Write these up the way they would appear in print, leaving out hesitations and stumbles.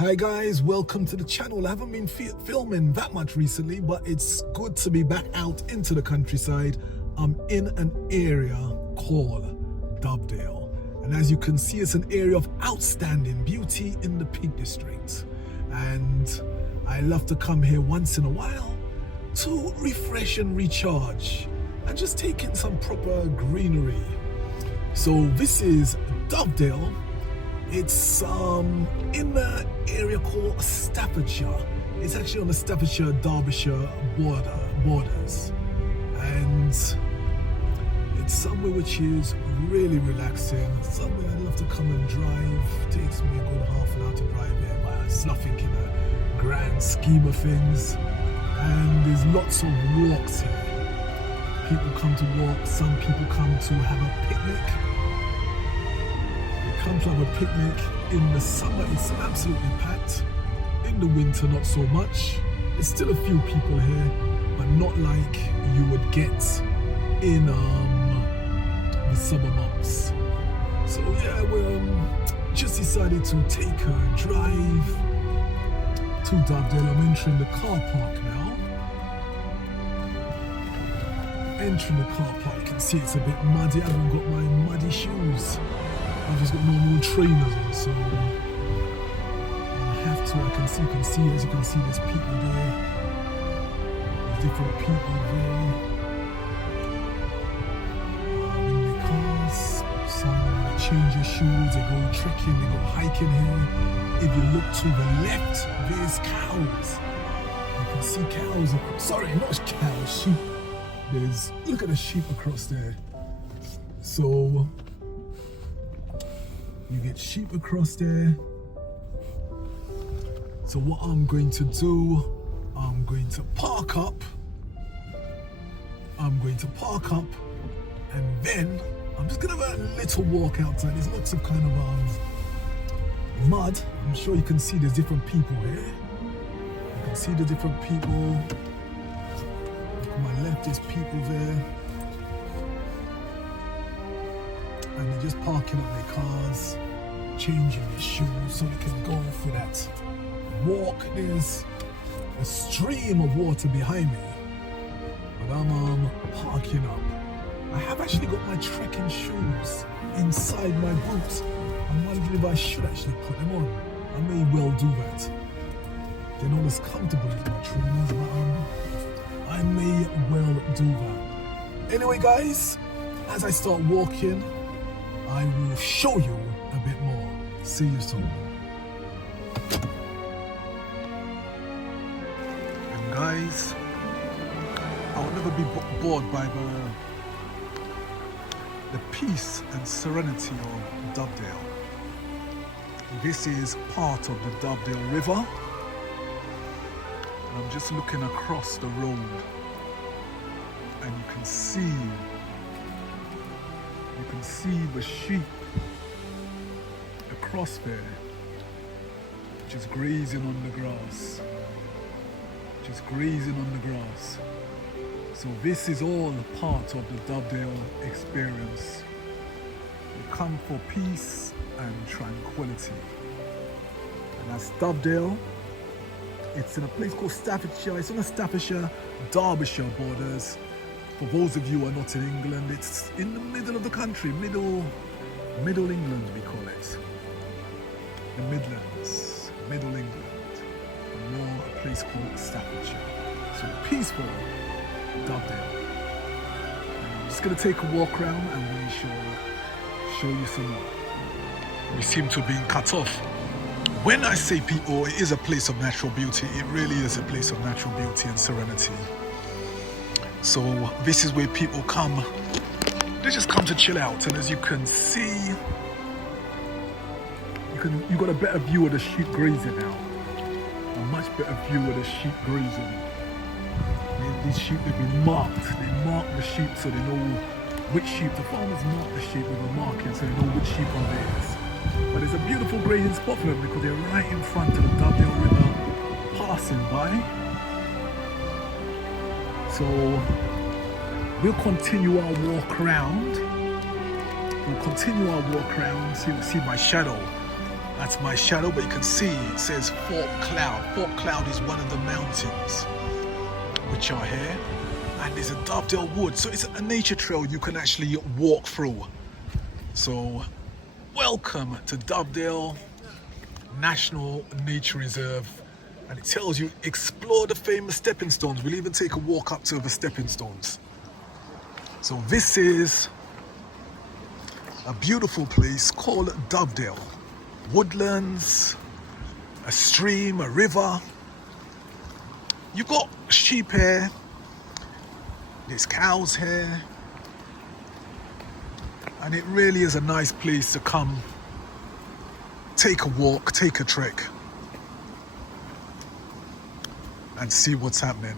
Hi guys, welcome to the channel. I haven't been filming that much recently, but it's good to be back out into the countryside. I'm in an area called Dovedale, and as you can see, it's an area of outstanding beauty in the Peak District, and I love to come here once in a while to refresh and recharge and just take in some proper greenery. So this is Dovedale. It's in the area called Staffordshire. It's actually on the Staffordshire-Derbyshire borders, and it's somewhere which is really relaxing. Somewhere I love to come and drive. It takes me a good half an hour to drive here, but it's nothing in a grand scheme of things. And there's lots of walks here. People come to walk. Some people come to have a picnic. Come to have a picnic. In the summer it's absolutely packed. In the winter not so much. There's still a few people here, but not like you would get in the summer months. So yeah, we just decided to take a drive to Dovedale. I'm entering the car park now. Entering the car park, you can see it's a bit muddy. I haven't got my muddy shoes. I've just got normal trainers on, so I have to. As you can see, there's people there. There's different people there. In their cars. Some change your shoes. They go trekking. They go hiking here. If you look to the left, there's cows. You can see cows. Sorry, not cows. Sheep. Look at the sheep across there. So you get sheep across there. So what I'm going to do, I'm going to park up, and then I'm just gonna have a little walk outside. There's lots of kind of mud. I'm sure you can see there's different people here. You can see the different people. Look on my left, there's people there. And they're just parking up their cars, changing their shoes so they can go for that walk. There's a stream of water behind me, but I'm parking up. I have actually got my trekking shoes inside my boots. I'm wondering if I should actually put them on. I may well do that. They're not as comfortable as my trainers, but I may well do that. Anyway guys, as I start walking, I will show you a bit more. See you soon. And guys, I will never be bored by the peace and serenity of Dovedale. This is part of the Dovedale River. And I'm just looking across the road, and you can see the sheep across there, just grazing on the grass. So this is all part of the Dovedale experience. We come for peace and tranquility. And that's Dovedale. It's in a place called Staffordshire. It's on the Staffordshire-Derbyshire borders. For those of you who are not in England, it's in the middle of the country, middle England we call it. The Midlands, middle England. More a place called Staffordshire. So peaceful Dovedale. I'm just gonna take a walk around and we shall show you some more. We seem to be cut off. When I say people, it is a place of natural beauty. It really is a place of natural beauty and serenity. So this is where people come. They just come to chill out, and as you can see, you got a better view of the sheep grazing now. A much better view of the sheep grazing. These sheep have been marked. They mark the sheep so they know which sheep. The farmers mark the sheep with a marking so they know which sheep are theirs. But it's a beautiful grazing spot for them because they're right in front of the Dovedale River passing by. So we'll continue our walk around. See my shadow. That's my shadow, but you can see it says Fort Cloud. Fort Cloud is one of the mountains which are here. And there's a Dovedale Wood, so it's a nature trail you can actually walk through. So welcome to Dovedale National Nature Reserve, and it tells you explore the famous stepping stones. We'll even take a walk up to the stepping stones. So this is a beautiful place called Dovedale. Woodlands, a stream, a river. You've got sheep here, there's cows here, and it really is a nice place to come, take a walk, take a trek, and see what's happening.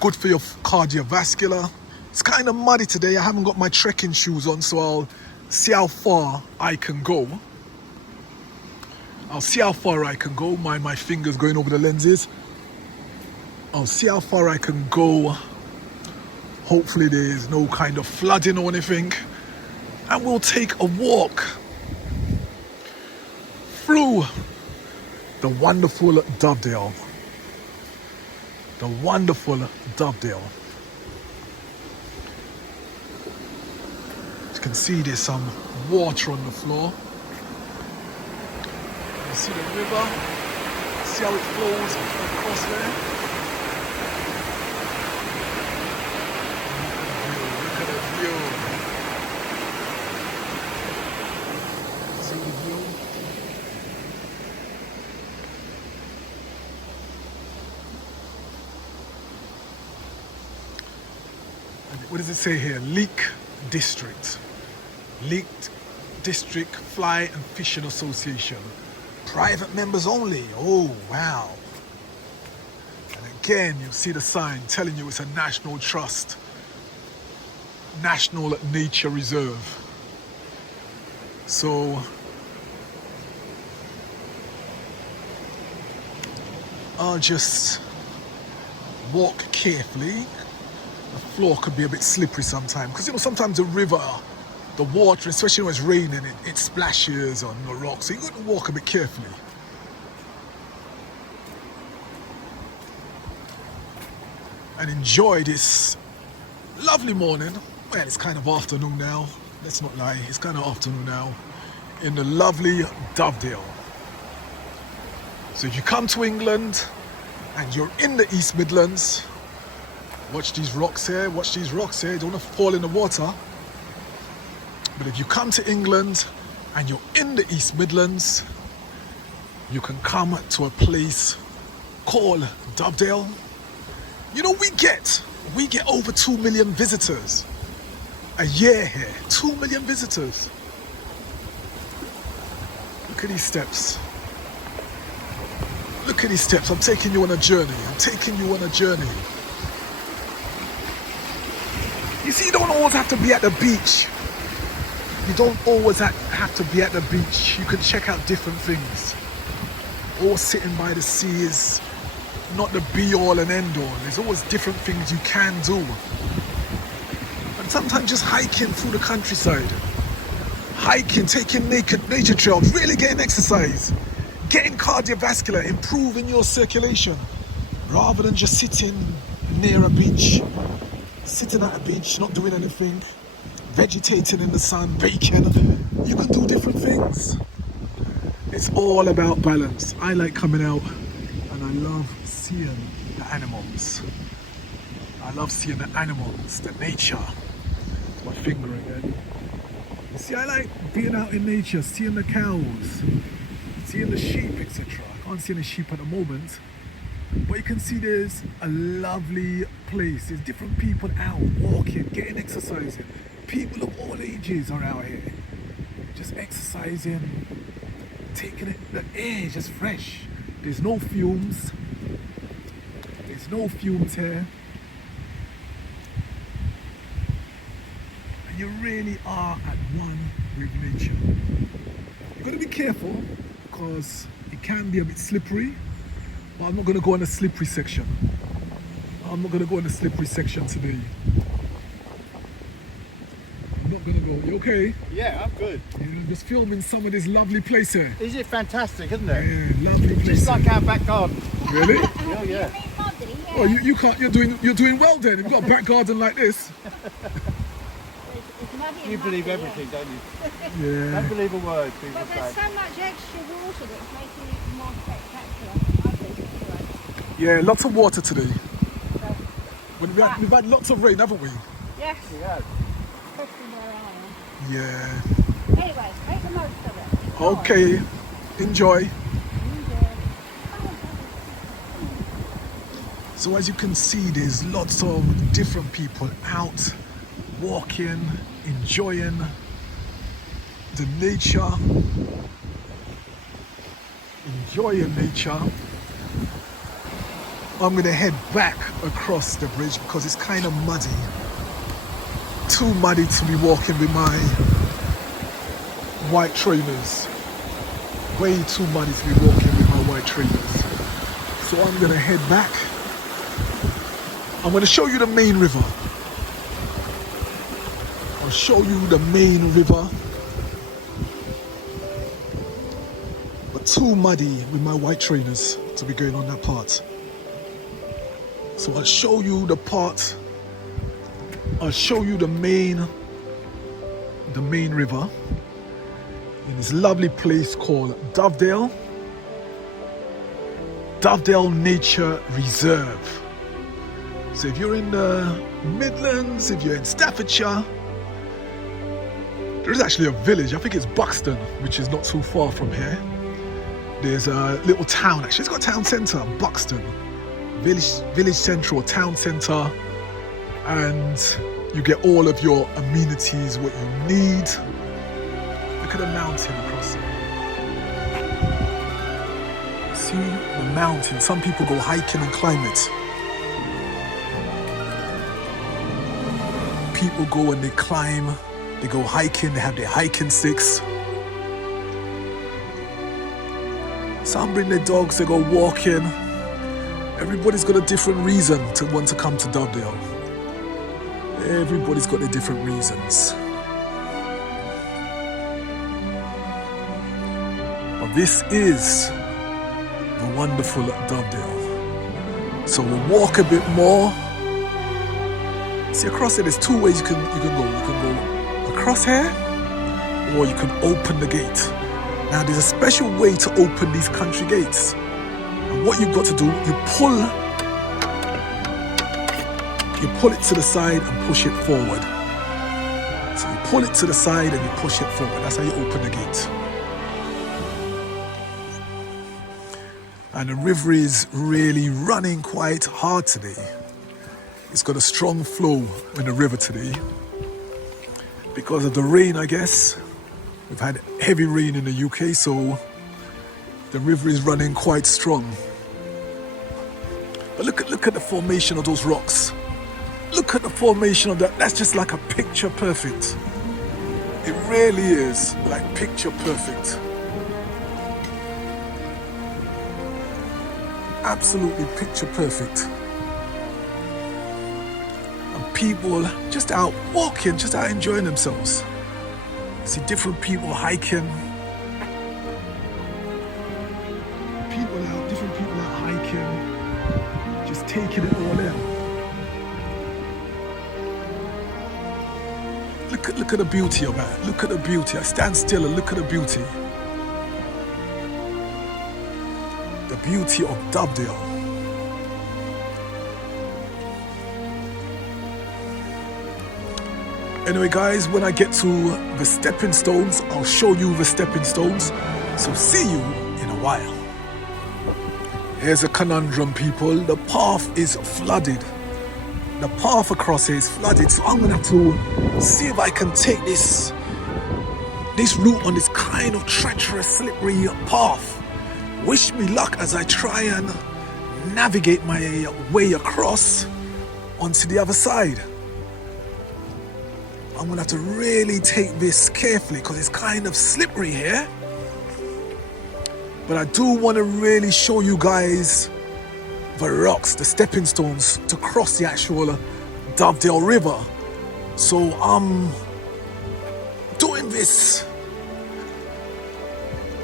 Good for your cardiovascular. It's kind of muddy today. I haven't got my trekking shoes on, so I'll see how far I can go. I'll see how far I can go. My fingers going over the lenses. I'll see how far I can go. Hopefully there's no kind of flooding or anything. And we'll take a walk through the wonderful Dovedale. The wonderful Dovedale. As you can see, there's some water on the floor. You see the river. See how it flows across there. Look at the view. See the view. What does it say here? Leek District. Leek District Fly and Fishing Association. Private members only. Oh, wow. And again, you see the sign telling you it's a national trust. National Nature Reserve. So, I'll just walk carefully. The floor could be a bit slippery sometimes, because you know sometimes the river, the water, especially when it's raining, it splashes on the rocks, so you got to walk a bit carefully. And enjoy this lovely morning. Well, it's kind of afternoon now, let's not lie, it's kind of afternoon now in the lovely Dovedale. So if you come to England and you're in the East Midlands, watch these rocks here, watch these rocks here. You don't want to fall in the water. But if you come to England and you're in the East Midlands, you can come to a place called Dovedale. You know, we get over 2 million visitors a year here. 2 million visitors. Look at these steps. Look at these steps. I'm taking you on a journey. I'm taking you on a journey. You see, you don't always have to be at the beach. You don't always have to be at the beach. You can check out different things. Or sitting by the sea is not the be-all and end-all. There's always different things you can do. And sometimes just hiking through the countryside. Hiking, taking nature trails, really getting exercise. Getting cardiovascular, improving your circulation. Rather than just sitting near a beach. Sitting at a beach, not doing anything, vegetating in the sun, baking. You can do different things. It's all about balance. I like coming out and I love seeing the animals. I love seeing the animals, the nature. My finger again. You see, I like being out in nature, seeing the cows, seeing the sheep, etc. I can't see any sheep at the moment. But you can see there's a lovely place. There's different people out walking, getting exercising. People of all ages are out here. Just exercising, taking it, the air is just fresh. There's no fumes. There's no fumes here. And you really are at one with nature. You've got to be careful because it can be a bit slippery. But I'm not going to go on a slippery section. I'm not going to go on a slippery section today. I'm not not gonna go. You okay? Yeah, I'm good. Yeah, I'm just filming some of this lovely place here. Is it fantastic, isn't it? Yeah, lovely place. Just like our back garden. Really? Oh yeah. Oh, you can't. You're doing well then. You've got a back garden like this. You believe everything, don't you? Yeah. Don't believe a word people But there's say. so much extra water that's making it more spectacular. I think, anyway. Yeah, lots of water today. So, We've had lots of rain, haven't we? yes, Yeah. especially where I am. Yeah. Anyway, make the most of it. Okay. Enjoy. So as you can see, there's lots of different people out walking, enjoying the nature, enjoying nature. I'm gonna head back across the bridge because it's kind of muddy. Too muddy to be walking with my white trainers. Way too muddy to be walking with my white trainers. So I'm gonna head back. I'm going to show you the main river. I'll show you the main river. But too muddy with my white trainers to be going on that part. So I'll show you the part. I'll show you the main river in this lovely place called Dovedale. Dovedale Nature Reserve. So if you're in the Midlands, if you're in Staffordshire, there's actually a village, I think it's Buxton, which is not too far from here. There's a little town, actually it's got a town centre, Buxton. Village centre or town centre, and you get all of your amenities, what you need. Look at the mountain across there. See the mountain, some people go hiking and climb it. People go and they climb, they go hiking, they have their hiking sticks. Some bring their dogs, they go walking. Everybody's got a different reason to want to come to Dovedale. Everybody's got their different reasons. But this is the wonderful Dovedale. So we'll walk a bit more. See, across here, there's two ways you can go. You can go across here, or you can open the gate. Now, there's a special way to open these country gates. And what you've got to do, you pull it to the side and push it forward. So you pull it to the side and you push it forward. That's how you open the gate. And the river is really running quite hard today. It's got a strong flow in the river today. Because of the rain, I guess. We've had heavy rain in the UK, so the river is running quite strong. But look at the formation of those rocks. Look at the formation of that. That's just like a picture perfect. It really is like picture perfect. Absolutely picture perfect. People just out walking, just out enjoying themselves. See different people hiking. Different people out hiking, just taking it all in. Look at the beauty of that. Look at the beauty. I stand still and look at the beauty. The beauty of Dovedale. Anyway guys, when I get to the stepping stones, I'll show you the stepping stones. So see you in a while. Here's a conundrum, people. The path is flooded. The path across here is flooded. So I'm gonna have to see if I can take this route on this kind of treacherous, slippery path. Wish me luck as I try and navigate my way across onto the other side. I'm gonna have to really take this carefully because it's kind of slippery here. But I do want to really show you guys the rocks, the stepping stones to cross the actual Dovedale River. So this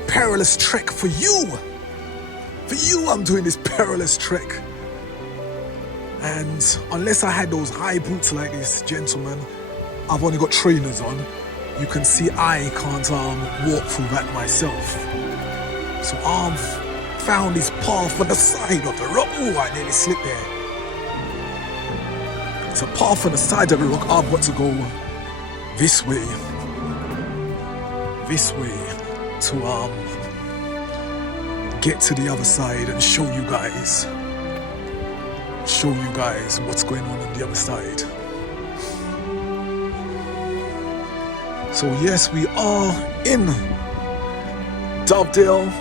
perilous trek for you. For you, I'm doing this perilous trek. And unless I had those high boots like this, gentlemen, I've only got trainers on. You can see I can't walk through that myself. So I've found this path on the side of the rock. Oh, I nearly slipped there. It's a path on the side of the rock. I've got to go this way to get to the other side and show you guys what's going on the other side. So yes, we are in Dovedale.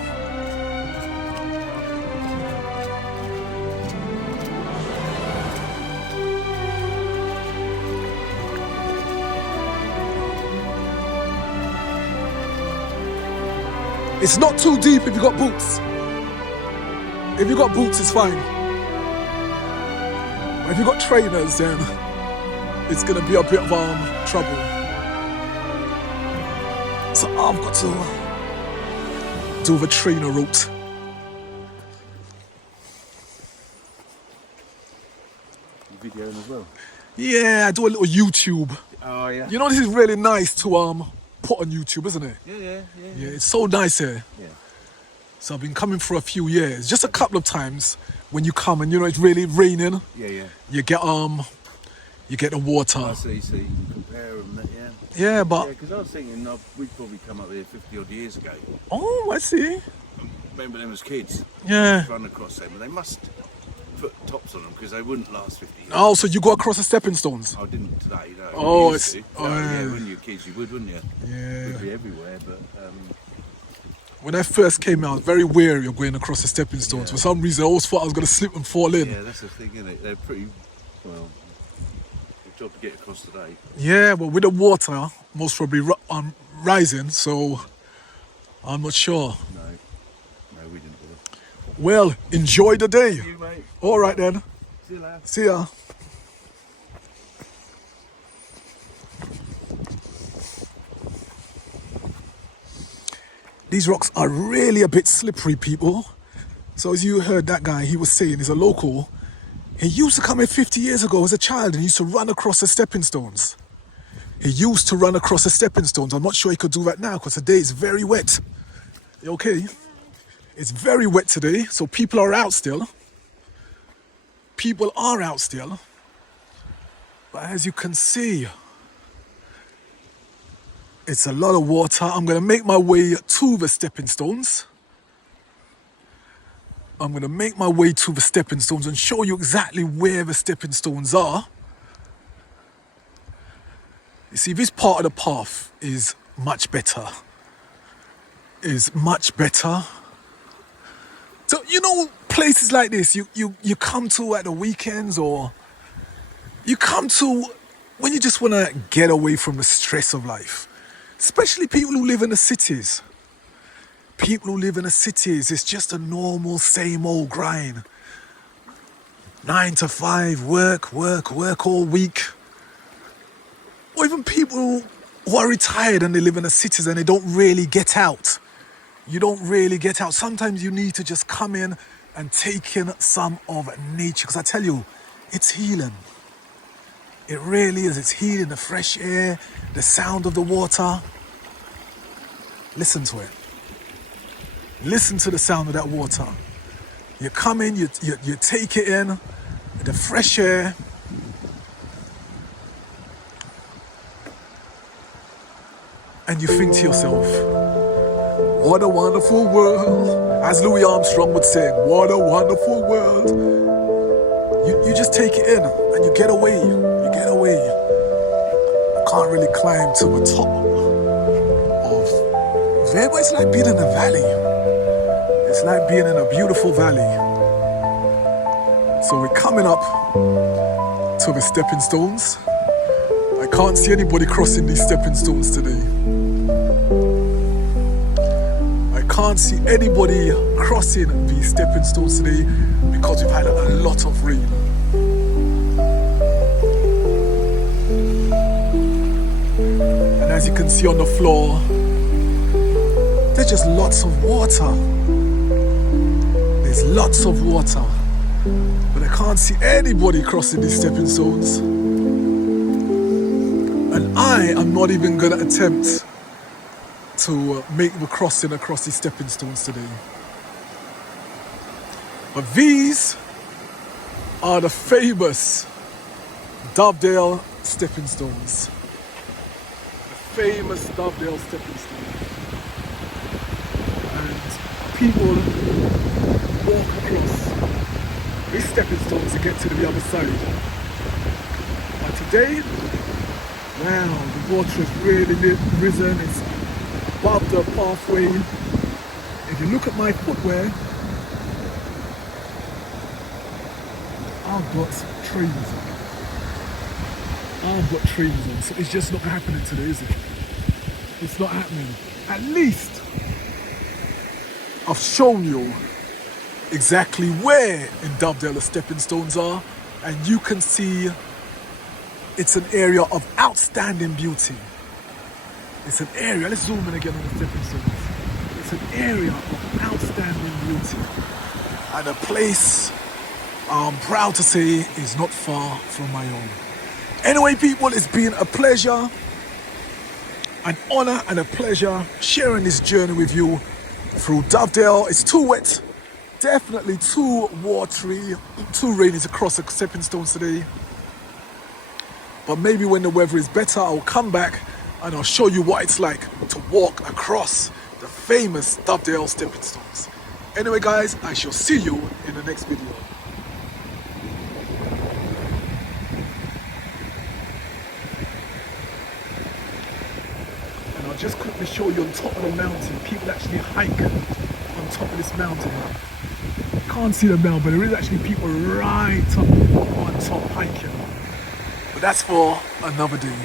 It's not too deep if you got boots. If you got boots, it's fine. But if you got trainers, then it's gonna be a bit of trouble. So I've got to do the trainer route. You videoing as well? Yeah, I do a little YouTube. Oh yeah. You know, this is really nice to put on YouTube, isn't it? Yeah, It's so nice here. Yeah. So I've been coming for a few years. Just a couple of times when you come and it's really raining. Yeah. You get the water. I see, so you can compare them, yeah. Yeah, but because I was thinking we'd probably come up here 50 odd years ago. oh, I see. Remember them as kids? Yeah. Run across them, and they must put tops on them because they wouldn't last 50 years. Oh, so you go across the stepping stones? I didn't today, no. Oh, We it's used to. oh, yeah. When you were kids, you would, wouldn't you? Yeah. Would be everywhere, but When I first came out, I was very wary of going across the stepping stones. Yeah. For some reason, I always thought I was going to slip and fall in. yeah, that's the thing, isn't it? They're pretty well. Good job to get across today. Yeah, but with the water, most probably rising, so I'm not sure. No, we didn't do it. Well, enjoy the day. You, mate. All right then. See you later. See ya. These rocks are really a bit slippery, people. So as you heard that guy, he was saying he's a local. He used to come here 50 years ago as a child and he used to run across the stepping stones. I'm not sure he could do that now because today it's very wet. You okay? It's very wet today, so people are out still. But as you can see, it's a lot of water. I'm going to make my way to the stepping stones. And show you exactly where the stepping stones are. You see, this part of the path is much better. So, places like this, you come to at the weekends, or you come to when you just want to get away from the stress of life. Especially people who live in the cities. It's just a normal, same old grind. 9 to 5, work all week. Or even people who are retired and they live in the cities and they don't really get out. You don't really get out. Sometimes you need to just come in and take in some of nature. Because I tell you, it's healing. It really is. It's healing. The fresh air, the sound of the water. Listen to it. Listen to the sound of that water. You come in, you take it in, the fresh air. And you think to yourself, what a wonderful world. As Louis Armstrong would say, what a wonderful world. You just take it in and you get away. You can't really climb to the top of there, but it's like being in a valley. It's like being in a beautiful valley. So we're coming up to the stepping stones. I can't see anybody crossing these stepping stones today. Can't see anybody crossing these stepping stones today because we've had a lot of rain. And as you can see on the floor, there's just lots of water. There's lots of water, but I can't see anybody crossing these stepping stones. And I am not even gonna attempt to make the crossing across these stepping stones today. But these are the famous Dovedale stepping stones. The famous Dovedale stepping stones. And people walk across these stepping stones to get to the other side. But today, wow, the water has really risen. It's above the pathway. If you look at my footwear, I've got trainers on. I've got trainers on, so it's just not happening today, is it? It's not happening. At least I've shown you exactly where in Dovedale the stepping stones are, and you can see it's an area of outstanding beauty. It's an area, let's zoom in again on the stepping stones. It's an area of outstanding beauty, and a place I'm proud to say is not far from my own. Anyway, people, it's been a pleasure, an honor and a pleasure sharing this journey with you through Dovedale. It's too wet, definitely too watery, too rainy to cross the stepping stones today. But maybe when the weather is better, I'll come back and I'll show you what it's like to walk across the famous Dovedale stepping stones. Anyway, guys, I shall see you in the next video. And I'll just quickly show you on top of the mountain. People actually hike on top of this mountain. Can't see them now, but there is actually people right up on top hiking. But that's for another day.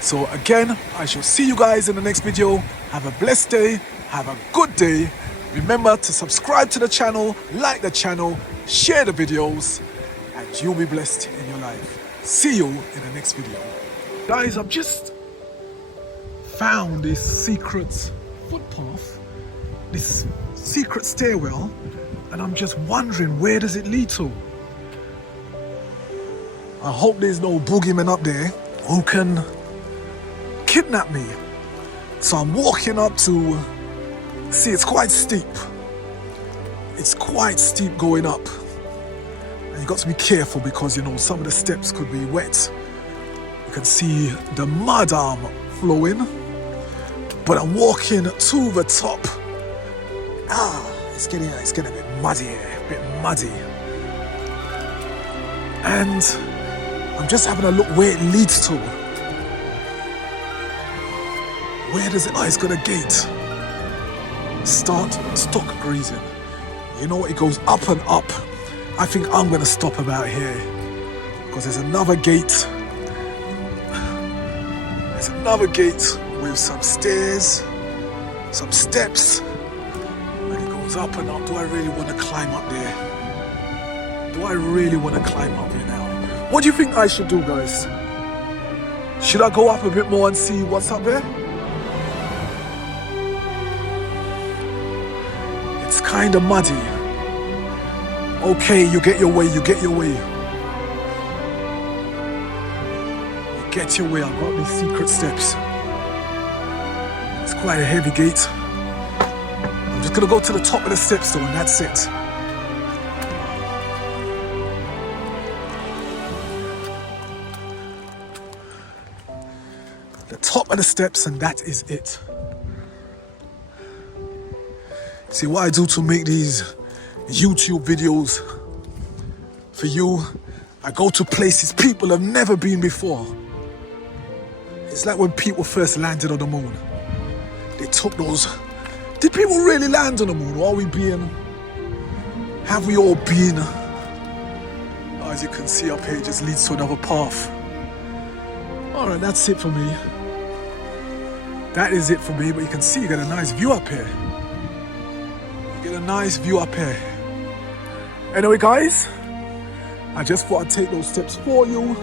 So again, I shall see you guys in the next video. Have a blessed day. Have a good day. Remember to subscribe to the channel, like the channel, share the videos, and you'll be blessed in your life. See you in the next video. Guys, I've just found this secret footpath, this secret stairwell, and I'm just wondering, where does it lead to? I hope there's no boogeyman up there who can kidnap me. So I'm walking up to, see, it's quite steep. It's quite steep going up. And you got to be careful because, you know, some of the steps could be wet. You can see the mud flowing. But I'm walking to the top. It's getting a bit muddy here, a bit muddy. And I'm just having a look where it leads to. Where does it? Oh, it's got a gate. Start stock grazing. You know what? It goes up and up. I think I'm going to stop about here because there's another gate. There's another gate with some stairs, some steps, and it goes up and up. Do I really want to climb up there? Do I really want to climb up here now? What do you think I should do, guys? Should I go up a bit more and see what's up there? It's kind of muddy. Okay, you get your way, you get your way. You get your way, I've got these secret steps. It's quite a heavy gate. I'm just gonna go to the top of the steps though, and that's it. The top of the steps, and that is it. See, what I do to make these YouTube videos for you, I go to places people have never been before. It's like when people first landed on the moon. They took those. Did people really land on the moon? Or have we all been? As you can see up here, it just leads to another path. Alright, that's it for me. That is it for me, but you can see you got a nice view up here. You get a nice view up here. Anyway, guys, I just thought I'd take those steps for you.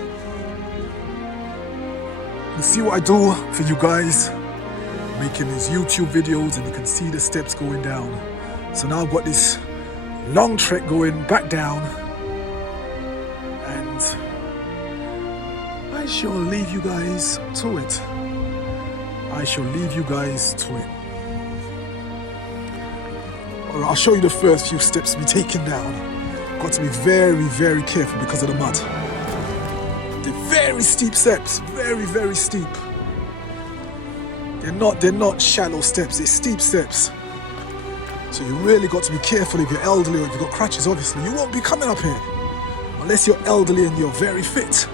You see what I do for you guys, making these YouTube videos, and you can see the steps going down. So now I've got this long trek going back down, and I shall leave you guys to it. I shall leave you guys to it. Alright, I'll show you the first few steps to be taken down. Got to be very, very careful because of the mud. They're very steep steps, very, very steep. They're not shallow steps, they're steep steps. So you really got to be careful if you're elderly or if you've got crutches. Obviously, you won't be coming up here unless you're elderly and you're very fit.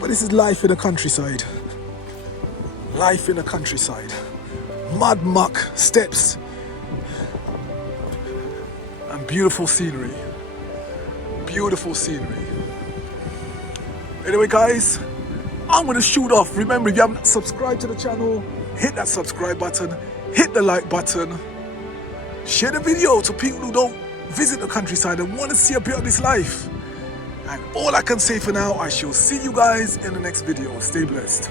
But this is life in the countryside. Life in the countryside. Mud, muck, steps, and beautiful scenery. Beautiful scenery. Anyway, guys, I'm gonna shoot off. Remember, if you haven't subscribed to the channel, hit that subscribe button, hit the like button, share the video to people who don't visit the countryside and want to see a bit of this life. And all I can say for now, I shall see you guys in the next video. Stay blessed.